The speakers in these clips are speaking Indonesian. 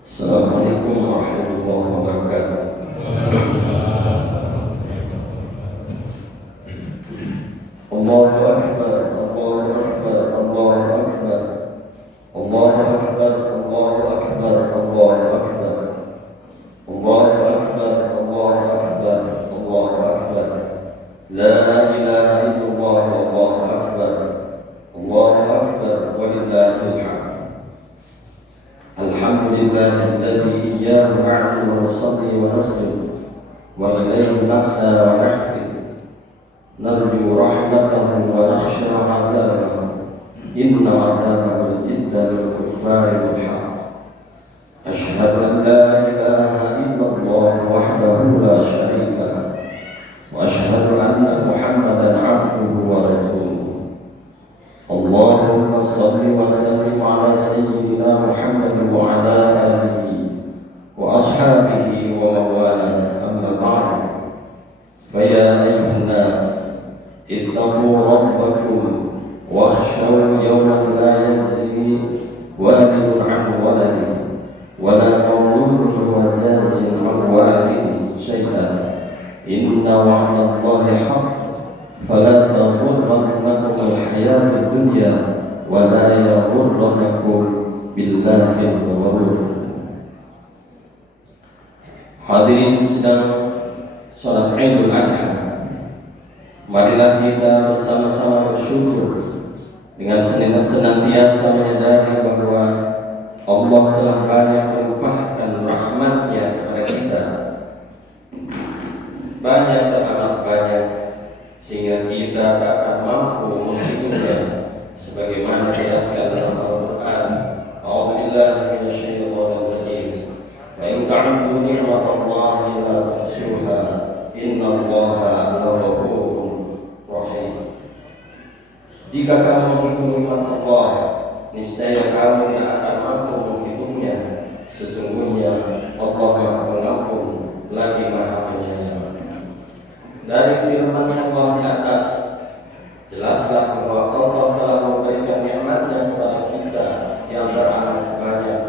Assalamualaikum warahmatullahi wabarakatuh. Allahu akbar, Allahu akbar, Allahu akbar. Allahu akbar, Allahu akbar, Allahu akbar. Allahu akbar, Allahu akbar, Allahu akbar. La ilaha illallah, Allahu akbar. Allahu akbar, walillahil hamd. Alhamdulillahilladzi iyyahu na'budu wa nusalli wa nasjudu wa ilayhi nas'a wa nahfidu narju rahmatahu wa nakhsha 'adzabahu inna 'adzabahu jiddan lil kuffari mulhaq. Asyhadu an la ilaha illallah wahdahu la syarika lah wa asyhadu anna Muhammadan 'abduhu wa rasuluh. Allahumma salli wa sallim ala sayyidina Muhammad wa ala alihi wa ashabihi wa mawalah, amma ba'd. Faya ayyuhan nas ittaqu rabbakum wakhshaw yawman la yajzi walidun an waladihi wa la mawludun huwa jazin an walidihi shay'an. Inna wa'dallahi haqq fala taghurrannakum al-hayatud dunya wa la yaghurrannakum billahil ghurur. Hadirin sedang salat Idul Adha, marilah kita bersama-sama bersyukur dengan senantiasa menyadari bahwa Allah telah banyak melimpahkan rahmat-Nya kepada kita, banyak teramat banyak, sehingga kita tak akan mampu menghitungnya, sebagaimana dijelaskan dalam Al-Quran. A'udzubillahi minasyaitonir rajim. Wa in ta'uddu ni'matallahi la tuhsuha innallaha laghafurur rahim. Jika kamu menghitung nikmat Allah, niscaya kamu tidak akan mampu menghitungnya. Sesungguhnya Allah Maha Pengampun lagi Maha Penyayang. Dari firman Allah di atas, jelaslah bahwa Allah telah memberikan nikmat-Nya kepada kita yang beramat banyak,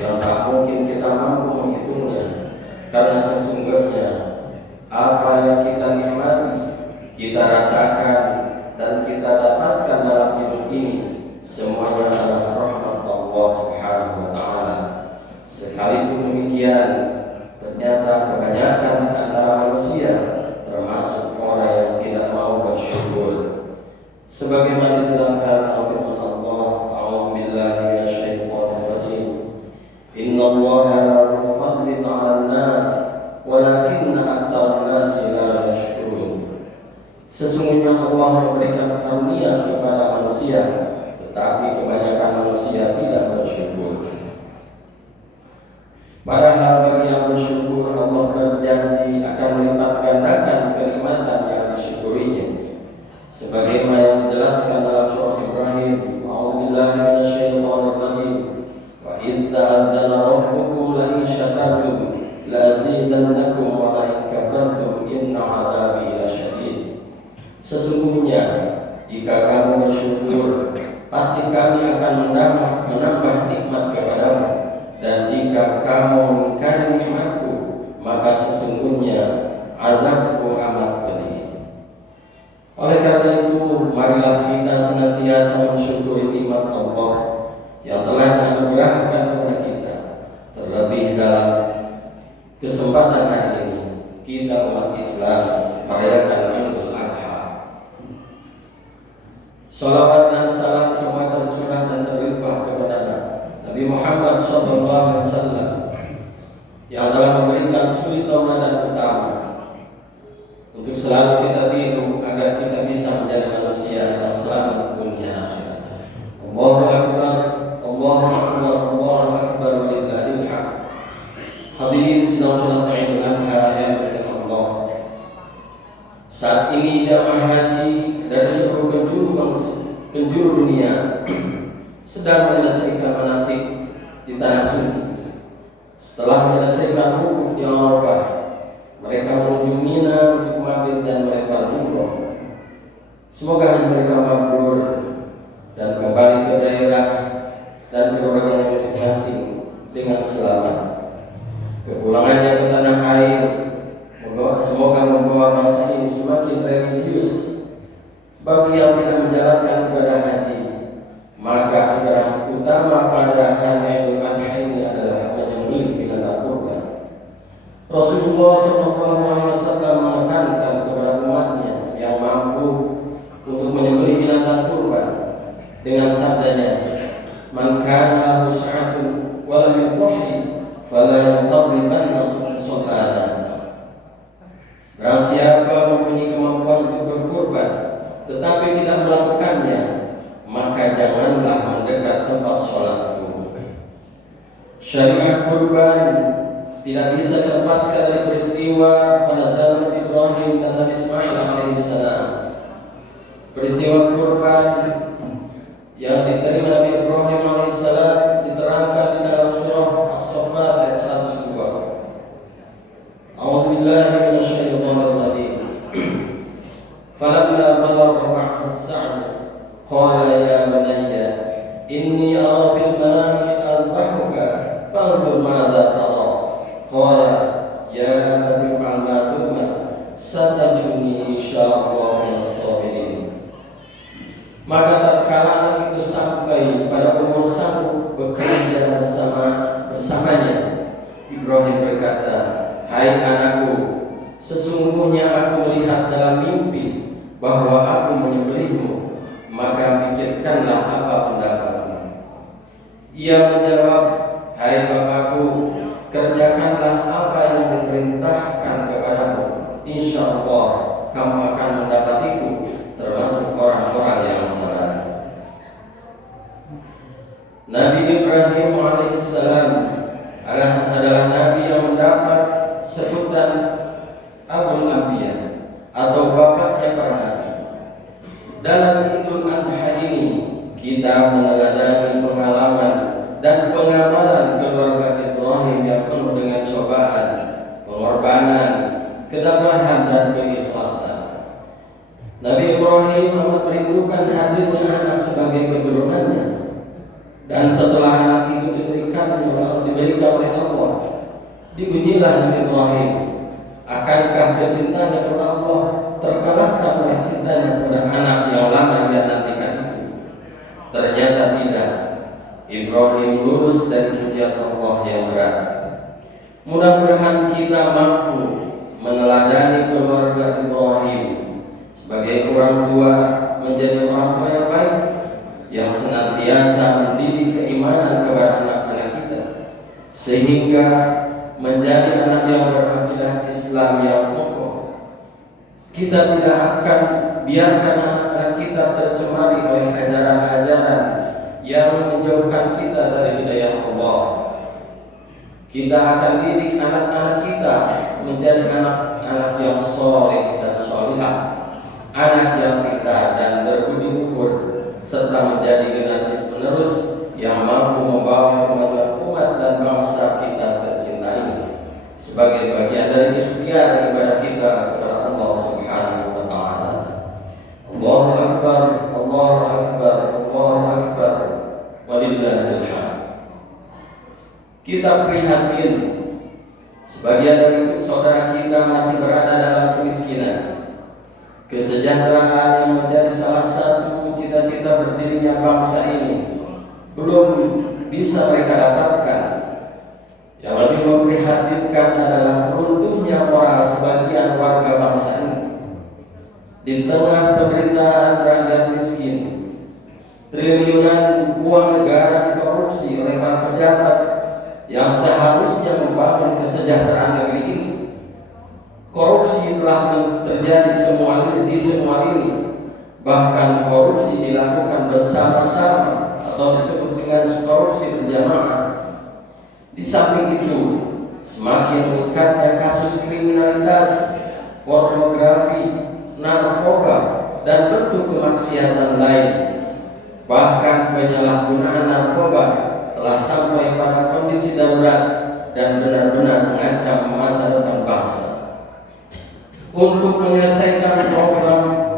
yang tak mungkin kita mampu menghitungnya. Karena sesungguhnya apa yang kita nikmati, kita rasakan, dan kita dapatkan dalam hidup ini, semuanya adalah rahmat Allah Subhanahu wa Ta'ala. Sekalipun demikian, ternyata kebanyakan antara manusia, termasuk orang yang tidak mau bersyukur, sebagaimana diterangkan dalam firman Allah. A'udzubillahi minasyaitonir rajim. Innallaha la fadlin 'alan nas walakinna aktsaran nasi la yashkurun. Sesungguhnya Allah memberikan karunia kepada manusia, tetapi kebanyakan manusia tidak bersyukur. Padahal bagi yang bersyukur, Allah berjanji akan melipat gandakan kenikmatan yang disyukurinya, sebagaimana yang dijelaskan dalam surah Ibrahim. A'udzubillahi minasyaitonir rajim. Wa idz ta'adzana rabbukum la in syakartum la azidannakum wa la in kafartum inna 'adzabi lasyadid. Sesungguhnya jika kamu bersyukur, pasti kami akan menambah nikmat kepadamu, dan jika kamu mengingkari nikmatku, maka sesungguhnya azabku amat pedih. Oleh karena itu, marilah kita senantiasa mensyukuri nikmat Allah yang telah dianugerahkan kepada kita. Terlebih dalam kesempatan hari ini, kita umat Islam merayakan Idul Adha. Salawat dan salam semua tercurah dan terlimpah kepada Nabi Muhammad SAW yang telah memberikan suri tauladan utama untuk selalu kita tiru agar kita bisa menjadi manusia yang selamat dunia akhirat. Allahu akbar, Allahu akbar, Allahu akbar, walillahil hamd. Hadirin sidang salat Idul Adha yang berkah Allah. Saat ini jamaah haji dari seluruh penjuru dunia sedang menyelesaikan manasik di tanah suci. Setelah menyelesaikan wukuf di Arafah, mereka menuju Mina untuk mabit dan melempar jumroh. Semoga mereka makbul dan kembali ke daerah dan keluarga masing-masing dengan selamat. Kepulangannya ke tanah air semoga membawa bangsa ini semakin religius. Bagi yang tidak menjalankan ibadah haji, maka ibadah utama pada hari Idul Adha ini adalah menyembelih binatang kurban. Rasulullah SAW menekankan kepada umatnya yang mampu untuk menyembelih binatang kurban dengan sabdanya, "Man kana lahu sa'atun wa lam yudhi fala yuqarribanna sholatan." Barang siapa mempunyai kemampuan untuk berkurban tetapi tidak melakukannya, maka janganlah mendekat tempat sholatku. Syariat kurban tidak bisa terlepaskan dari peristiwa pada zaman Ibrahim dan Nabi Ismail alaihissalam. Peristiwa kurban yang diterima Nabi Ibrahim alaihissalam diterangkan di dalam surah As-Saffat ayat 102. A'udzubillahi minasyaitonir rajim. Falamma balagha ma'ahu as-sa'y qala ya bunayya inni ara fil manami adbahuka fanzur madza tara. Qala ya abati fa'al ma tu'mar satajiduni insyaallah minas sabirin. Maka tatkala anak itu sampai pada umur sanggup bekerja bersamanya, Ibrahim berkata, "Hai anakku, sesungguhnya aku melihat dalam mimpi bahwa aku menyembelihmu, maka fikirkanlah apa pendapatmu." Ia menjawab, "Hai bapakku, kerjakanlah apa yang diperintahkan kepadamu. Insya Allah kamu akan mendapatiku termasuk orang-orang yang sabar." Nabi Ibrahim alaihissalam adalah nabi yang mendapat sebutan Abul Anbiya atau bapaknya para nabi. Dalam Idul Adha ini kita meneladani pengalaman dan pengamalan keluarga Ibrahim yang penuh dengan cobaan, pengorbanan, ketabahan dan keikhlasan. Nabi Ibrahim amat merindukan hadirnya anak sebagai keturunannya. Dan setelah anak itu diberikan oleh Allah, diujilah Nabi Ibrahim. Akankah kecintanya kepada Allah terkalahkan oleh cintanya kepada anak yang lama ia nantikan itu? Ternyata tidak. Ibrahim lulus dari ujian Allah yang berat. Mudah-mudahan kita mampu meneladani keluarga Ibrahim sebagai orang tua, menjadi orang tua yang baik, yang senantiasa mendidik keimanan kepada anak-anak kita, sehingga menjadi anak yang berakidah Islam yang kokoh. Kita tidak akan biarkan anak-anak kita tercemari oleh ajaran-ajaran yang menjauhkan kita dari hidayah Allah. Kita akan didik anak-anak kita menjadi anak-anak yang soleh dan solihah, anak yang pintar dan berbudi luhur, serta menjadi generasi penerus yang mampu membawa kemajuan umat dan bangsa kita tercinta ini sebagai bagian dari ikhtiar ibadah kita kepada Allah Subhanahu wa taala. Allahu akbar, Allahu akbar, Allahu akbar, walillahil hamd. Kita prihatin sebagian dari saudara kita masih berada dalam kemiskinan. Kesejahteraan yang menjadi salah satu cita-cita berdirinya bangsa ini belum bisa mereka dapatkan. Yang lebih memprihatinkan adalah runtuhnya moral sebagian warga bangsa ini. Di tengah penderitaan rakyat miskin, triliunan uang negara dikorupsi oleh para pejabat yang seharusnya membangun kesejahteraan negeri ini. Korupsi telah terjadi di semua lini. Bahkan korupsi dilakukan bersama-sama atau disebut dengan korupsi berjamaah. Di samping itu, semakin meningkatnya kasus kriminalitas, pornografi, narkoba, dan bentuk kemaksiatan lain. Bahkan penyalahgunaan narkoba telah sampai pada kondisi darurat dan benar-benar mengancam masa depan bangsa. Untuk menyelesaikan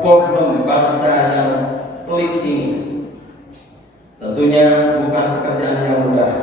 problem bangsa yang pelik ini, tentunya bukan pekerjaan yang mudah.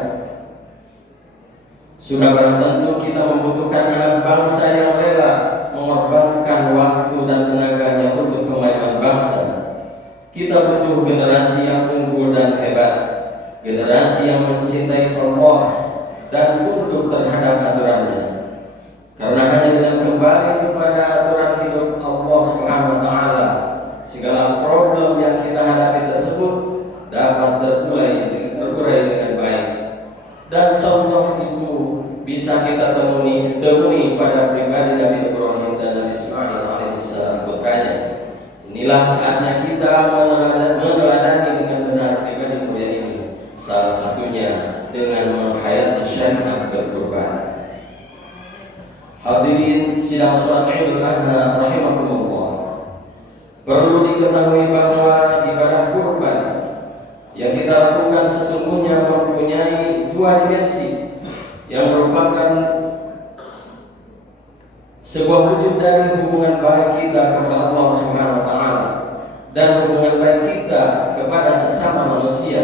Inilah saatnya kita meneladani dengan benar pribadi mulia ini. Salah satunya dengan menghayati syariat berkurban. Hadirin sidang salat Idul Adha rahimakumullah. Perlu diketahui bahwa ibadah kurban yang kita lakukan sesungguhnya mempunyai dua dimensi yang merupakan sebuah wujud dari hubungan baik kita kepada Allah Subhanahu wa taala dan hubungan baik kita kepada sesama manusia,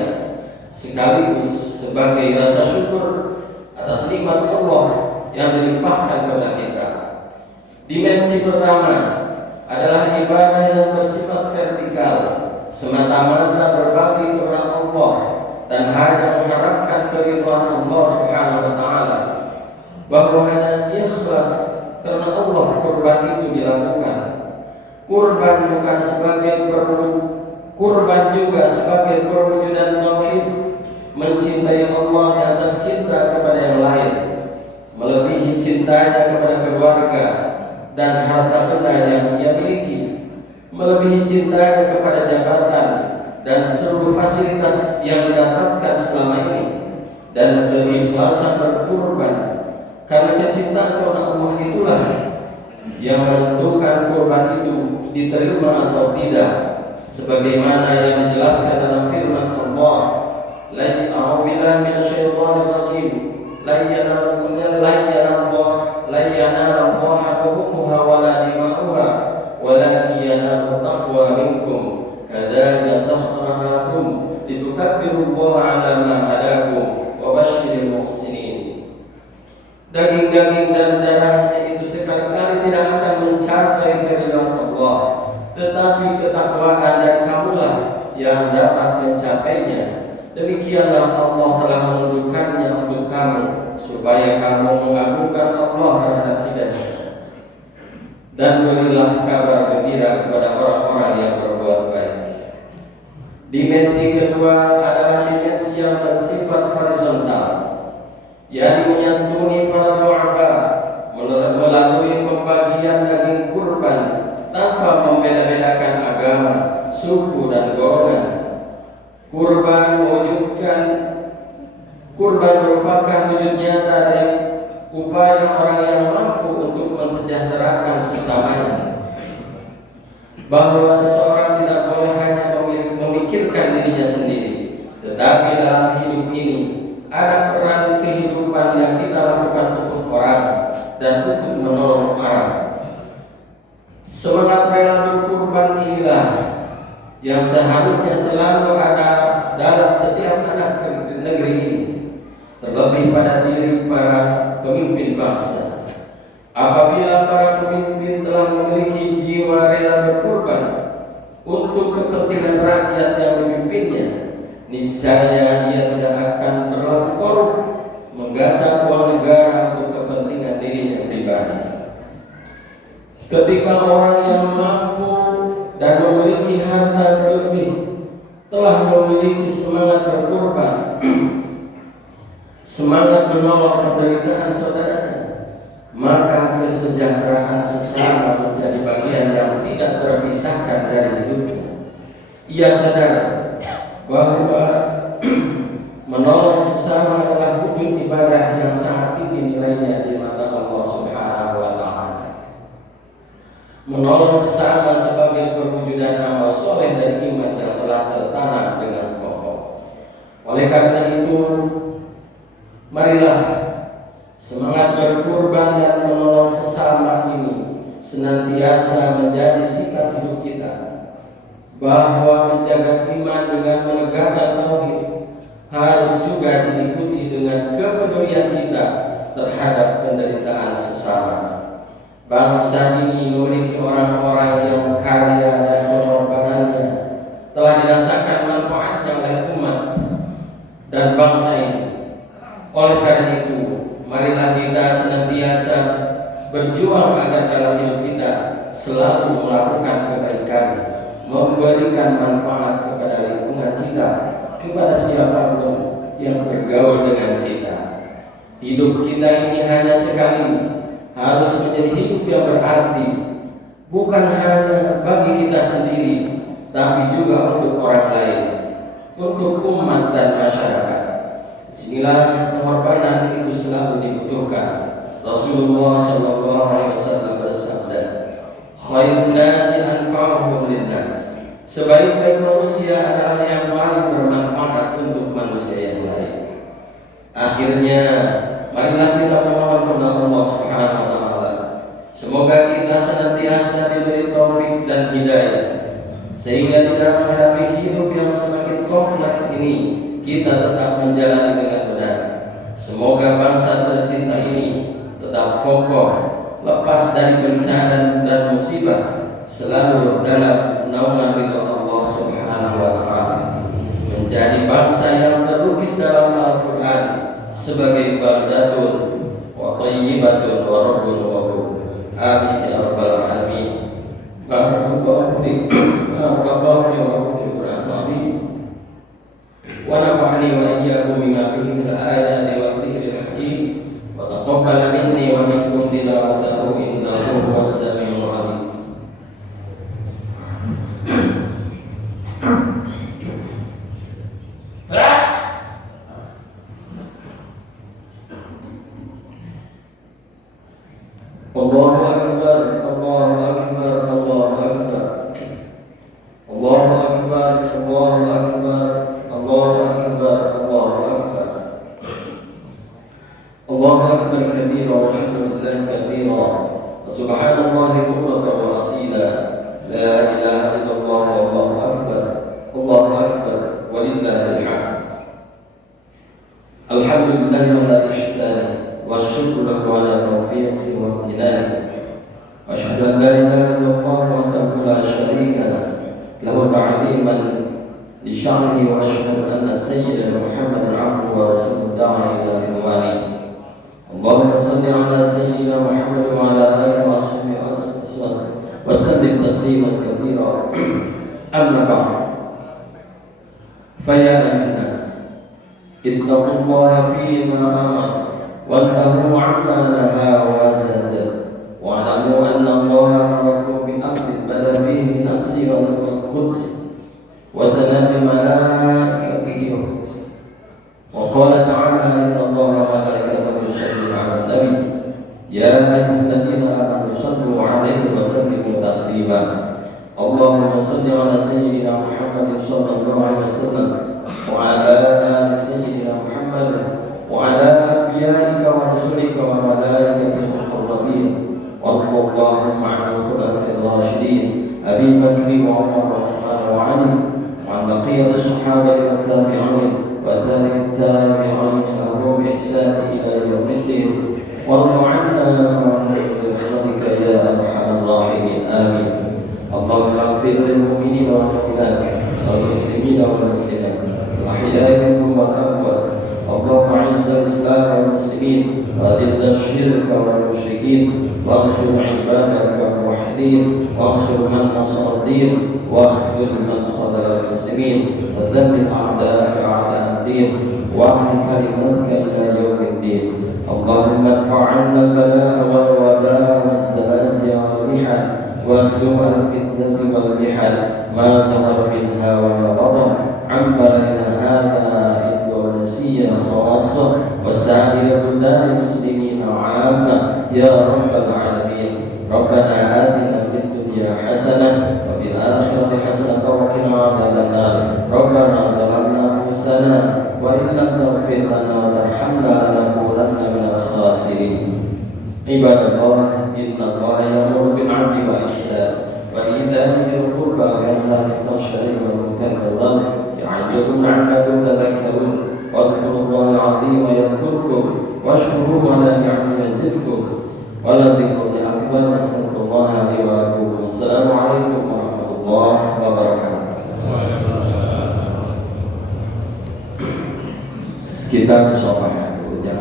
sekaligus sebagai rasa syukur atas nikmat Allah yang dilimpahkan kepada kita. Dimensi pertama adalah ibadah yang bersifat vertikal, semata-mata berbakti kepada Allah dan hanya mengharapkan keridhaan Allah Subhanahu wa taala, bahwa hanya ikhlas karena Allah kurban itu dilakukan. Kurban bukan sebagai kurban juga sebagai perwujudan tauhid, mencintai Allah di atas cinta kepada yang lain, melebihi cintanya kepada keluarga dan harta benda yang ia miliki, melebihi cintanya kepada jabatan dan seluruh fasilitas yang didapatkan selama ini, dan keikhlasan berkurban karena kecintaan kepada Allah itulah yang menentukan kurban itu diterima atau tidak, sebagaimana yang dijelaskan dalam firman Allah, la a'udzubillahi minasyaitonir rajim, la yanalallaha luhumuha wala dima'uha walakin yanalu taqwa minkum kadzalika sakhkharaha lakum litukabbirullaha 'ala ma hadakum wa basyiril muhsinin. Daging-daging dan darahnya itu sekali-kali tidak akan mencapai keridhaan Allah, tetapi ketakwaan dari kamulah yang dapat mencapainya. Demikianlah Allah telah menundukkannya untuk kamu, supaya kamu mengagungkan Allah terhadap hidayah. Dan berilah kabar gembira kepada orang-orang yang berbuat baik. Dimensi kedua adalah dimensi yang bersifat horizontal, yang menyantuni para du'afa melalui pembagian daging kurban tanpa membeda-bedakan agama, suku dan golongan. Kurban merupakan wujud nyata dari upaya orang yang mampu untuk mensejahterakan sesamanya, bahwa seseorang tidak boleh hanya memikirkan dirinya sendiri, tetapi dalam hidup ini ada peran kehidupan yang kita lakukan untuk orang dan untuk menolong orang. Semangat rela berkurban inilah yang seharusnya selalu ada dalam setiap anak negeri ini, terlebih pada diri para pemimpin bangsa. Apabila para pemimpin telah memiliki jiwa rela berkurban untuk kepentingan rakyat yang dipimpinnya, niscaya ia tidak akan berlaku korup, menggasak uang negara untuk kepentingan dirinya pribadi. Ketika orang yang mampu dan memiliki harta berlebih telah memiliki semangat berkorban, semangat menolong penderitaan saudaranya, maka kesejahteraan sesama menjadi bagian yang tidak terpisahkan dari hidupnya. Ia sadar bahwa menolong sesama adalah wujud ibadah yang sangat tinggi nilainya di mata Allah Subhanahu wa taala. Menolong sesama sebagai perwujudan amal soleh dan iman yang telah tertanam dengan kokoh. Oleh karena itu, marilah semangat berkurban dan menolong sesama ini senantiasa menjadi sikap hidup kita, bahwa menjaga iman dengan menegakkan tauhid harus juga diikuti dengan kepedulian kita terhadap penderitaan sesama. Bangsa ini memiliki orang-orang yang karya dan pengorbanannya telah dirasakan manfaatnya oleh umat dan bangsa ini. Oleh karena itu, marilah kita senantiasa berjuang agar dalam hidup kita selalu melakukan kebaikan, memberikan manfaat kepada lingkungan kita, kepada siapapun yang bergaul dengan kita. Hidup kita ini hanya sekali, harus menjadi hidup yang berarti bukan hanya bagi kita sendiri, tapi juga untuk orang lain, untuk umat dan masyarakat. Bismillah, pengorbanan itu selalu dibutuhkan. Rasulullah SAW bersabda, khairun nasi anfa'uhum linnas. Sebaik-baik manusia adalah yang paling bermanfaat untuk manusia yang lain. Akhirnya, marilah kita memohon kepada Allah Subhanahu wa taala. Semoga kita senantiasa diberi taufik dan hidayah, sehingga tidak menghadapi hidup yang semakin kompleks ini kita tetap menjalani dengan benar. Semoga bangsa tercinta ini tetap kokoh, lepas dari bencana dan musibah, selalu dalam naungan ridho Allah Subhanahu wa taala, menjadi bangsa yang terlukis dalam Al-Qur'an sebagai baldatun wa thayyibatun wa rabbun ghafur. Amin ya rabbal alamin. Barakallahu li wa fil Qur'an al-azim wa nafa'ani wa iyyakum bima fihi min al-ayati wa dhikril hakim wa taqabbala minni wa minkum tilawatahu innahu huwas samiul alim. Allahu akbar, Allahu akbar, Allahu akbar. Allahu akbar, Allahu akbar, Allahu akbar, Allahu akbar. Allahu akbar kabira walhamdulillahi katsira wa subhanallahi bukratan wa asila. La ilaha illallah wallahu akbar. Allahu akbar walillahil hamd. Alhamdulillahi ala ihsanihi wa syukru lahu ala taufiqihi wa imtinanihi. Asyhadu an la ilaha illallah wahdahu la syarika lahu ta'ziman li sya'nihi wa asyhadu anna sayyidana Muhammadan 'abduhu wa rasuluhu da'a ila ridwanihi. Allahumma shalli ala sayyidina Muhammad wa ala alihi wa sahbihi wa sallim tasliman katsira. Amma ba'd. Fa ya ayyuhan nas ittaqullaha fima amara وانتهوا عما نهى وزجر واعلموا ان الله امركم بامر بدا به بنفسه والقدس وثنى بملائكته وقدسه وقال تعالى ان الله وملائكته يصلون على النبي يا ايها الذين امنوا صلوا عليه وسلموا تسليما اللهم صل على سيدنا محمد صلى الله عليه وسلم وعلى ال سيدنا محمد وعلى أنبيائك ورسلك وملائكتك المقربين وارض اللهم عن الخلفاء الراشدين أبي بكر وعمر وعثمان وعلي وعن بقية الصحابة والتابعين وتابع التابعين لهم بإحسان إلى يوم الدين وارض عنا وعن إخوانك يا أرحم الراحمين آمين. اللهم اغفر للمؤمنين والمؤمنات والمسلمين والمسلمات الأحياء منهم والأموات. اللهم اعز الاسلام والمسلمين واذل الشرك والمشركين وانصر عبادك الموحدين وانصر من نصر الدين واخذل من خذل المسلمين ودمر اعداءك اعداء الدين واعل كلماتك الى يوم الدين. اللهم ادفع عنا البلاء والوباء والزلازل والمحن وسوء الفتنه والمحن ما ظهر منها وما بطن عن بلدنا هذا إندونيسيا خاصة وسائر بلدان المسلمين عامة يا رب العالمين. ربنا آتنا في الدنيا حسنة وفي الآخرة حسنة وقنا عذاب النار. ربنا ظلمنا أنفسنا وإن لم تغفر لنا وترحمنا لنكونن من الخاسرين. عباد الله إن الله يأمر بالعدل والإحسان وإيتاء ذي القربى وينهى عن الفحشاء والمنكر والبغي يعظكم لعلكم تذكرون. واذكروا الله العظيم يذكركم واشكروه على نعمه يزدكم ولذكر أكبر. أستغفر الله لي ولكم. والسلام عليكم ورحمة الله وبركاته. Kita musyafahah dulu, jangan